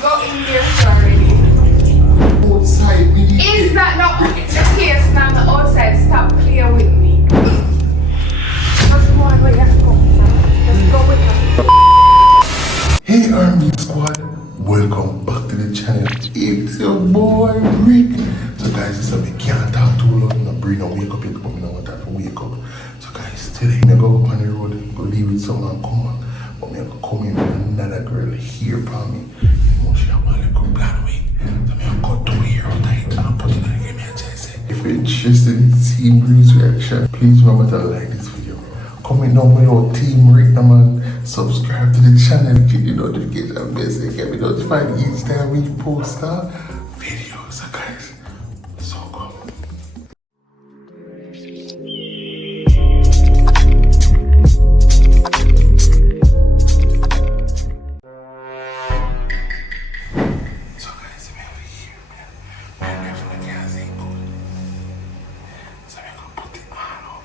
go in there already. Outside, me. Is that not the case now? The outside, stop playing with me. Just go on where you have to come from. Just go with me. Hey Army Squad, welcome back to the channel. It's your boy Rick. So guys, this is me can't talk too long. I'm Bree, now wake up, but me don't want to wake up. So guys, today I go up on the road, go leave with someone and come back. But me go come in with another girl here for me. You know she have a little plan with. So me cut to here out and put it on the game and say, if you're interested in seeing Bree's reaction, please remember to like this video. Comment down below, Team Rick, man. Subscribe to the channel, click the notification bell so you can be notified each time we post our videos. So guys, so go. So guys, I'm over here, man. My girlfriend can't say good. So I'm gonna put it on.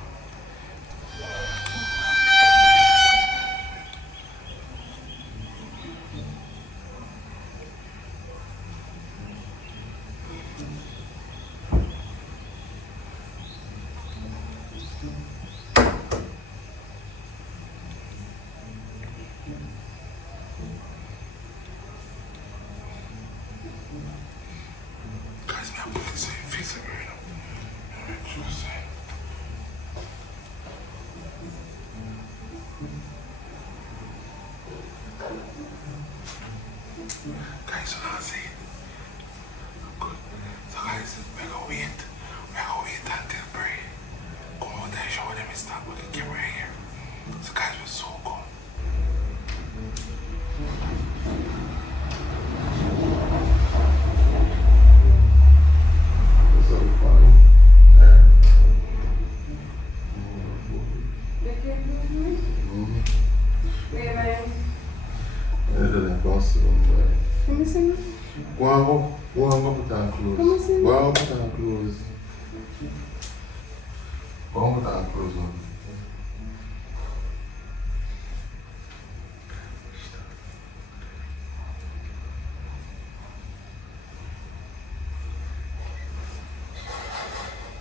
Guys, man, put this in fix it right now. Guys, so now see it. Good. So guys, we're gonna wait. We're gonna wait until Bree come out and show them his stuff with the camera here. So guys, we're so cool. Let me see. Go on, put on clothes. Come on, see. Go on, put on clothes. Go on, put on clothes on.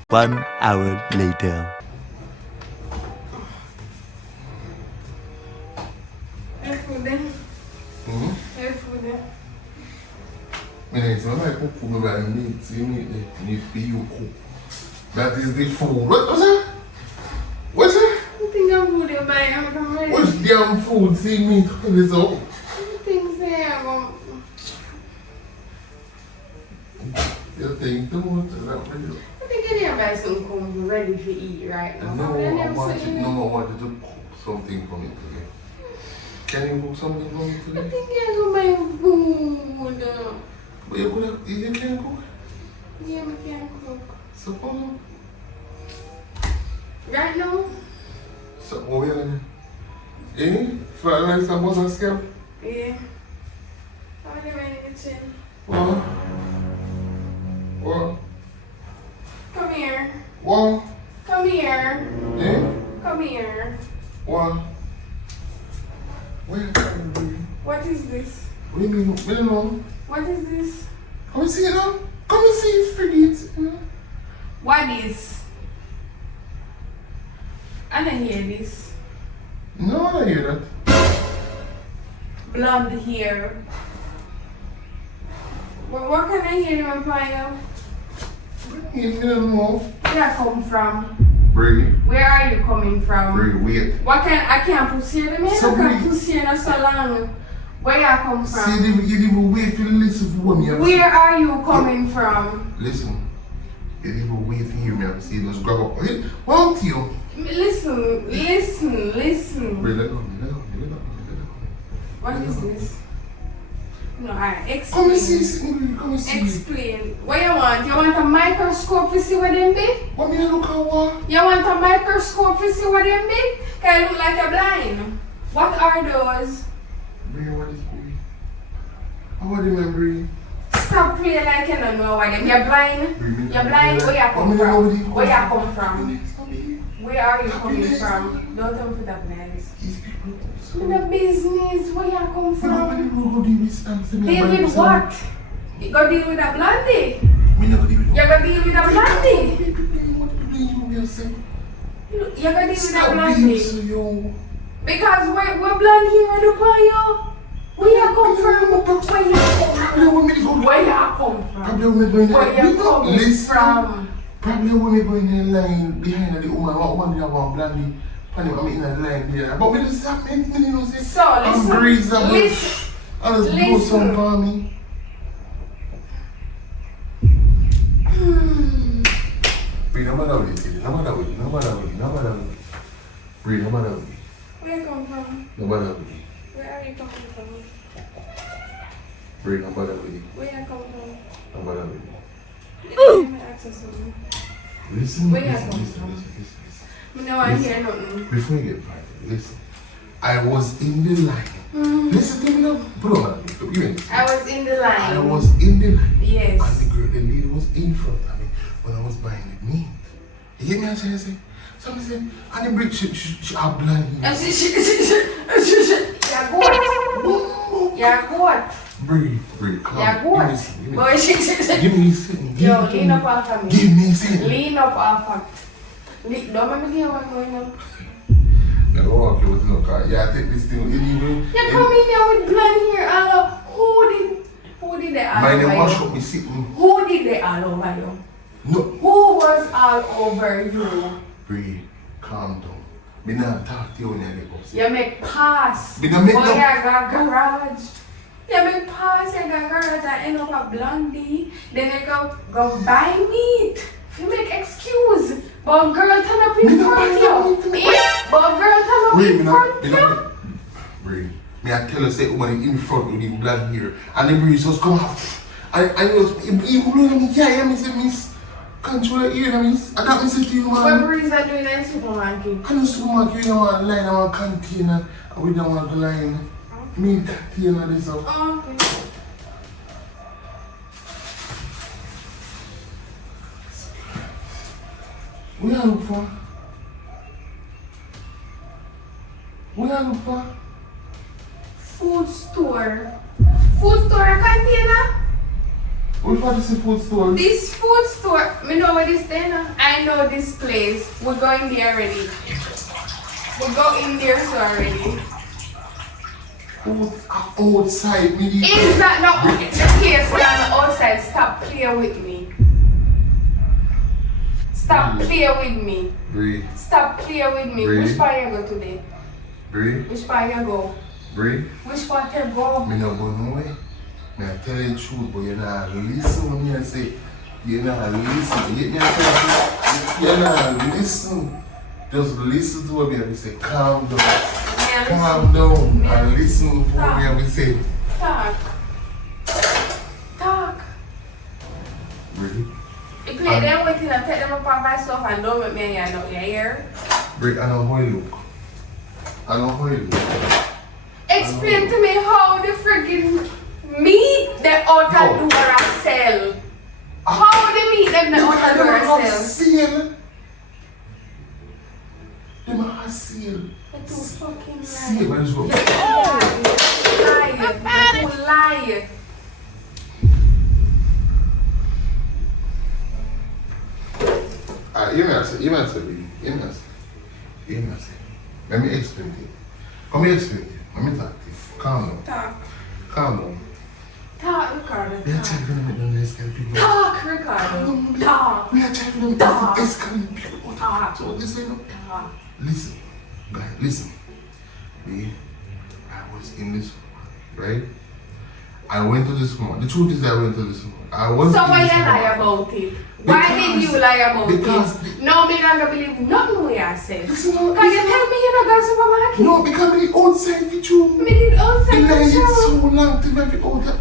One hour later. Food there. Mm-hmm. Food there. It's not like cook food, but I need to you feel cook. That is the food. What's that? What's that? You think I'm food there, but I'm ready. What's damn food? See me on this out. You think say I'm going You think too much of that video? I think I need to buy some corn ready to eat right now. No, I want you to cook something for me today. Can you cook something for me I today? think I'm going to buy food. But you can cook? Yeah, I can cook. So come Right now? So what are you gonna do? Fried rice and butter scalp? Yeah. How do I in the kitchen? What? What? Come here. What? Come here. Eh? Come here. What? Where are you going? What is this? What do you mean? We don't know. What is this? Come and see it now. Come and see it, frigate. What is? I didn't hear this. No, I don't hear that. Blonde hair. What can I hear you implying? You don't know. Where I come from? Bree. Where are you coming from? Bree, wait. What can I can't pussy you? I So can't Bree. pussy you in so long. Where you come See, from? you didn't even wait to listen for one. Where are you coming from? Listen. You didn't even wait to hear me. I see those grab up. Won't you? Listen. Bree, let go. What is this? No, I explain. Come and see. Come and see. Explain. What you want? You want a microscope to see what them be? What me look at what? You want a microscope to see what them be? Can I look like a blind? What are those? Bree, what is Bree? How do you remember Bree? Stop playing like you don't know what them. You're blind. You're blind. Where you come from? Where you come from? Where are you coming from? Don't tell me that nice. In the business, where you come You know when from? you go deal with stamps, Deal with what? You go deal with a blondie? Me never deal with You go deal with a blondie? What you doing yourself? You go deal with a Stop being blondie? so young. Because we're blonde here in Dubai, where you come from? Where you come from? Probably when me go. Where you come from? Probably when me go in Where you come listen. from? Probably when me go in the line behind the woman, what woman have one blondie. Funny, I'm in the line there. But me just have me, you know, say. So listen, I'm Bree's about. listen. I just blow listen. some for me. Bree, no matter what you say, no matter what you, no matter what you, no matter what you. Bree, no matter what you, Where you come from? no matter what you. Where are you coming from? Bree, no matter what you, Where you come from? no matter what Let me ask you something. you. Listen, Where you listen, come listen, from? listen. No, I hear nothing. Before you get private, listen. I was in the line. Listen to me now. Put on that. You ain't I was in the line. I was in the line. Yes. And the girl, the lady was in front of me when I was buying the meat. You hear me? I say, somebody said, and the brick, she have blind. You're good. You're good. Bree, come You're on. good. Boy, Give me a second. Yo, lean up off of me. Give me a second. Lean up off of me. Don't make me hear what's going on. I don't walk here with no car. Yeah, I take this thing. You come in here with blonde hair all up. Who did they all My over name wash you? up me sitting. Who did they all over you? No. Who was all over you? Bree, calm down. Me not talk to you when you're go. You make pass. Me not make Boy, no- you got garage. You make pass, you got garage and end up a blondie. Then you go buy meat. You make excuse. But girl turn up in front of you. But girl turn up in front of you. Bree, me I tell you say woman in front with the black hair. And the breeze just come out. And was even blowing me, yeah, me say miss. Control your ear, miss. I got me say to you, What man. breeze are doing in the supermarket? I know supermarket, we don't want line, I want container. And we don't want line. Me container this up. Oh, okay. What you look for? What you look for? Food store. Food store a container? What for this food store? This food store, me know where this there now. I know this place. We're going there already. We go in there so already. Outside, me. Is that not the place on the outside? Stop playing with me. Stop playing with me. Bree, Stop playing with me. Bree. Which part you go today? Bree, Which part you go? Bree. Which part you go? Me not go nowhere. Me I tell you the truth, but you not listen when me I say. You not listen. You me I tell you, you not listen. Just listen to what me I say. Calm down. Yeah, Calm down Yeah. and listen to what me I say. Talk. Talk. Bree, You play them with you and take them apart by stuff and don't make me hear no. You hear? Bree, I know how you look. I know how you look. Explain to me how the friggin' meat the outer No. door a sell. How the meat them the outer door a sell? Seal. Them are seal. You too fucking Seal, lie. let's go. You lie. You too lie. You may say, let me explain to you. Let me explain to you. Let me talk to you. Calm down. Talk. Calm down. Talk, Ricardo. We are Talk. trying to make them escalate people. Talk, Ricardo. Talk. We are trying to make them Talk. escalate people. Talk. So listen, Talk. listen, guys, listen. Me, I was in this room, right? I went to this room. The truth is, I went to this room. I was. So in why this you room. lie about it? Why did you lie about because it? No, me not gonna believe nothing we are saying. Listen, Can you tell me you not go to supermarket? No, because me the outside with you. Me did The outside line the is show. so long to make it out.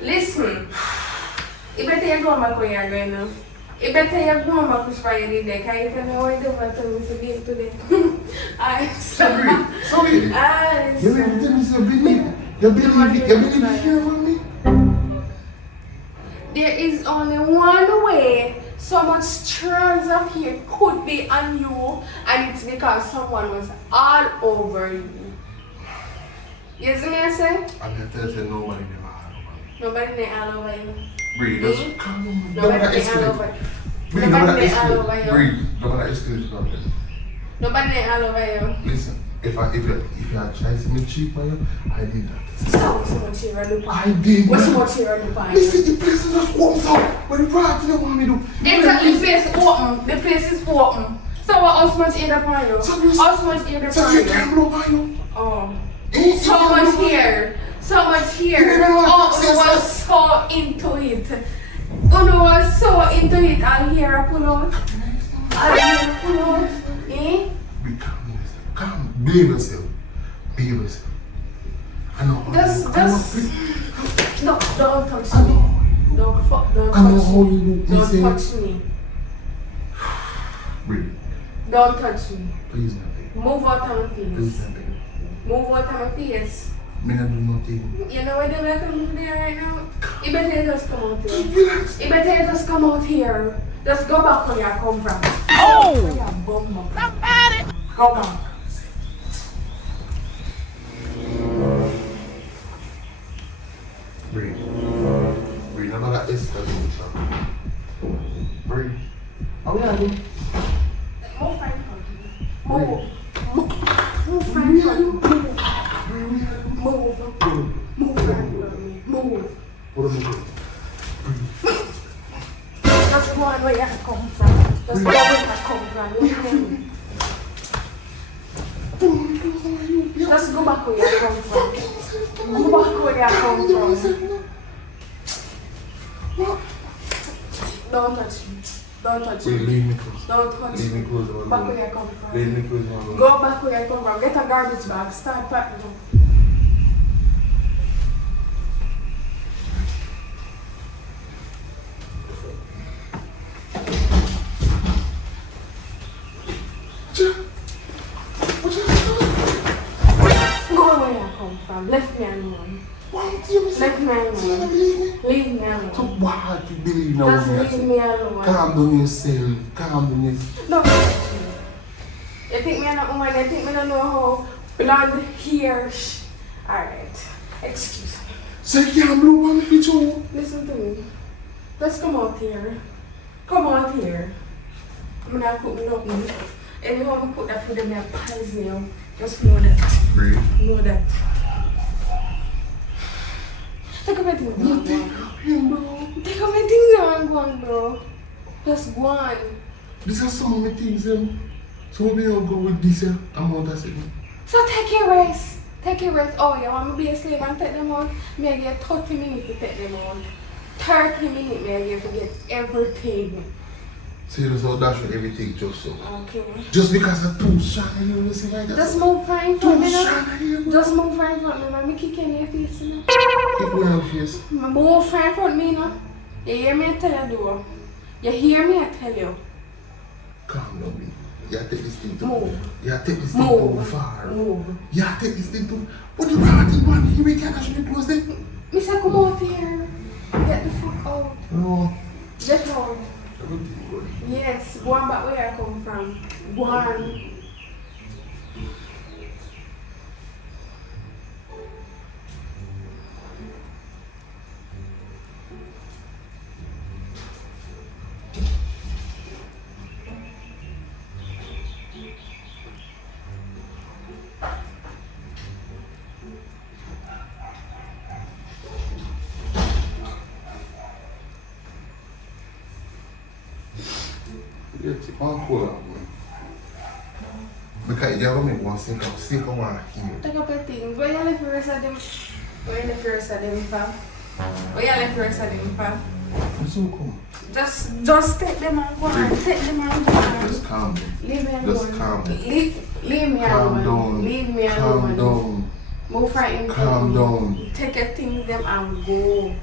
Listen. You better you go back where you're going now. You better you go back to where you did there. Can you tell me what you do for me to be today? Sorry. I You mean tell me you believe here with me? There is only one way So much strands up here could be on you, and it's because someone was all over you. You see me I say? I'm gonna tell you nobody never had over me. Nobody they all over you. Bree, Me? just calm down. Nobody they all over you. Bree, Nobody they all over you. Bree, nobody escalate problem. Nobody they all over you. Listen, if you had tried to make cheap on you, I did that. Stop so much here on the pie. I did What's so that. much here on the pie? Listen, the place is just open up. What the brat you want me to do? Exactly, the place is open. The place is open. So what else much here upon you? How much here So upon you you? can't blow by you. Oh. Eh, So much here. So much here. Oh, Uno was so into it. Uno was so into it. I'll hear a pull out. I'll hear a pull out. Eh? Be calm, calm. Behave yourself. Behave yourself. I know. No, don't touch I me. know. Don't I know touch how me. you Don't say. touch me. Bree, Don't touch me. please not beg. Move out of my Please face. not beg. Move out of my face. Me not do nothing. You know what they're looking there right now? You better just come out here. Relax. You better just come out here. Just go back where you come from. Oh! Somebody! Go back. Bree. Bree, none of that escalation. Bree. How we are doing? Move right front. Move. Move right front. Move. Move right front. Move. What am I doing? Just go on where you come from. Just go where you come from. Just go back where you come from. Go back where you come from. Don't touch me. Don't touch Bree, me. leave me close. Don't touch Leave me. me close. I'm Back alone. where you come from. Leave me close. I'm alone. Go back where you come from. Get a garbage bag. Start packing up. Go where you come from. Left me alone. Left me alone. Leave me So alone. why do you believe now? Just what me leave say? me alone. Calm down yourself. Calm down yourself. No. You think me I'm not woman? You think me don't know how blonde hair? Alright. Excuse me. So you can't blow on me, too. Listen to me. Let's come out here. Come out here. I'm gonna cook me nothing. Anyhow, I'm gonna put that food in my pants now. Just know that. Bree. Know that. Take up my things and go on. Take up my things and go on, bro. Just go on. These are some of my things, So we all go with this, amount of thing. So take your rest. Take your rest. Oh, you want me to be a slave and take them out? Me I get 30 minutes to take them out. 30 minutes me I get to get everything. So you just dash with everything just so. Okay. Just because I'm too shy, you see like that? Just move right for me now. Shy, Just move right for me now. Me kick in your face now. Kick me on face. Move right for me now. You hear me I tell you though? You hear me I tell you? Calm down, baby. You take this thing to Move. You take this thing Move. too far. Move. You take this thing too. What the party one here we can't actually close it. Me say come out here. Get the fuck out. No. Get out. Everything good. Yes, go on back where I come from. Go on. Yeah, take one cool out, man. Because you're going to make one sick of one here. Take up your things. Where you left the rest of them? Where you left the rest of them, fam? Where you left the rest of them, fam? So come. Just take them and go on. Take them and go on. Just calm down. Leave me alone. Just calm down. Leave me Calm alone. down. Leave me Calm alone. down. Move right in. Calm down. Take your things them and go.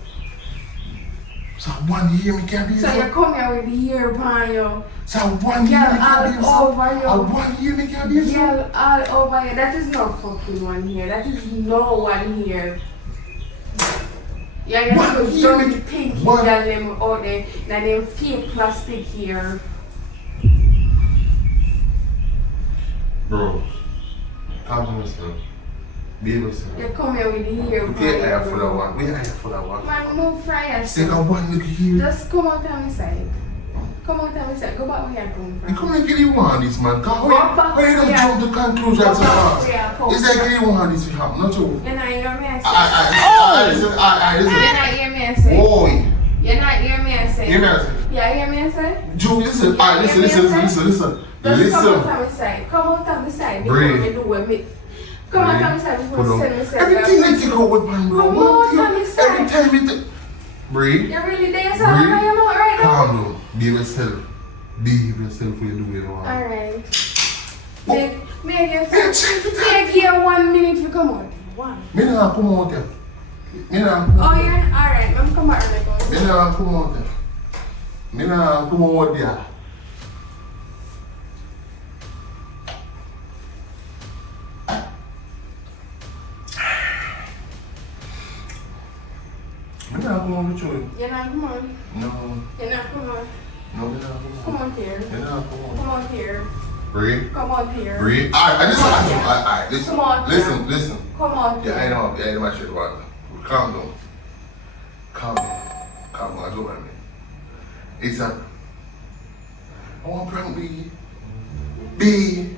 So one year me can't be So you come here with the hair behind you. So one year Girl, me can't be all over you. One year me can't be Girl, all over you. That is no fucking one here. That is no one here. Yeah, What? you He don't make- think you what? got them out there, that them fake plastic here. Bro, calm down yourself. Be yourself. You come here with the hair. Okay, I have full of one. We are full of one. Man, move from Say, I yourself. want look here. Just come out on my side. Come out on my side. Go back where you come You from. come like you want this, man. How Go back you don't where jump to you- conclusions go so back fast? where you come It's like you want this to happen, not you. You're not hear me I say. Listen, You're listen. not hear me I say. Boy. You're not hear me I say. Hear me out. Yeah, hear me I say. Joe, listen. Yeah, Listen. hear me I say. Listen. Just come out Listen. on my side. Come out on my side before Bree. you do with me. Come out on my side before you send me side. Everything that you go with, man, bro. Come What on, you- let me say. Every time you take. Bree. You're really there, so Bree. I'm your mouth right now. Calm down. Be yourself. Be yourself when you do it wrong. Alright. Oh. Make you Yeah, check it out. take here 1 minute to come out. One. Me nah come out there. Me nah. Oh, you're alright. I'm come back and Me nah come out there. Me nah come out there. Me nah come out with you. You're not come on. No. You're not come on. No, me nah come Come out. on here. Me nah come out. Come on here. Bree. Come on here. Bree. Alright, listen. Come on, yeah. Alright, listen. Come on, Listen. Come on here. Yeah, I know. Yeah, I know my shit about it. Calm down. Calm down. I do what I mean. It's a. I want to prank B. B.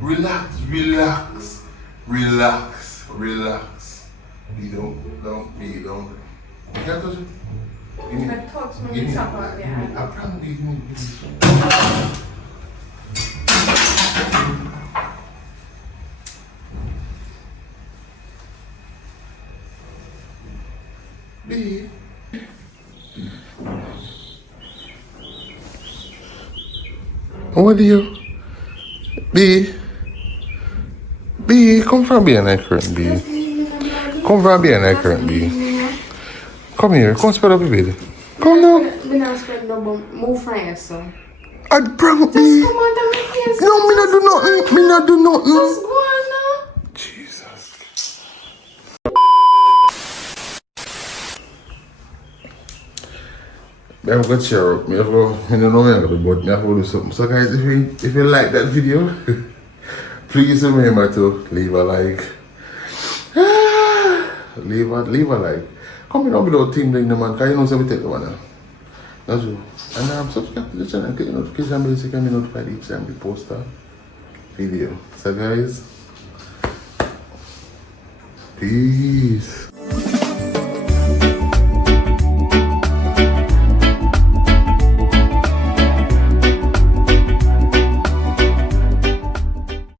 Relax. B, don't. You can't touch it? Give me. That touch me Give me. with supper, Give yeah. me. I prank B. Give me. B. What do you? B, come from being a current B. Just leave me alone. Come from being a Just current leave B. me alone. Come here, come spread up your bed. Come now. Me not spread no bum. Move from yourself. I bring up Just me. come on to my face. No, me not do nothing. Me not do nothing. Just go on now. Jesus. I have got cheer up. I don't know where I'm going, but I have to do something. So guys, if you like that video, please remember to leave a like. Leave a like. Comment down below team bring the man, because you know so we take the one now. That's all. And subscribe to the channel, click the notification bell so you can be notified each time we post a video. So guys, peace.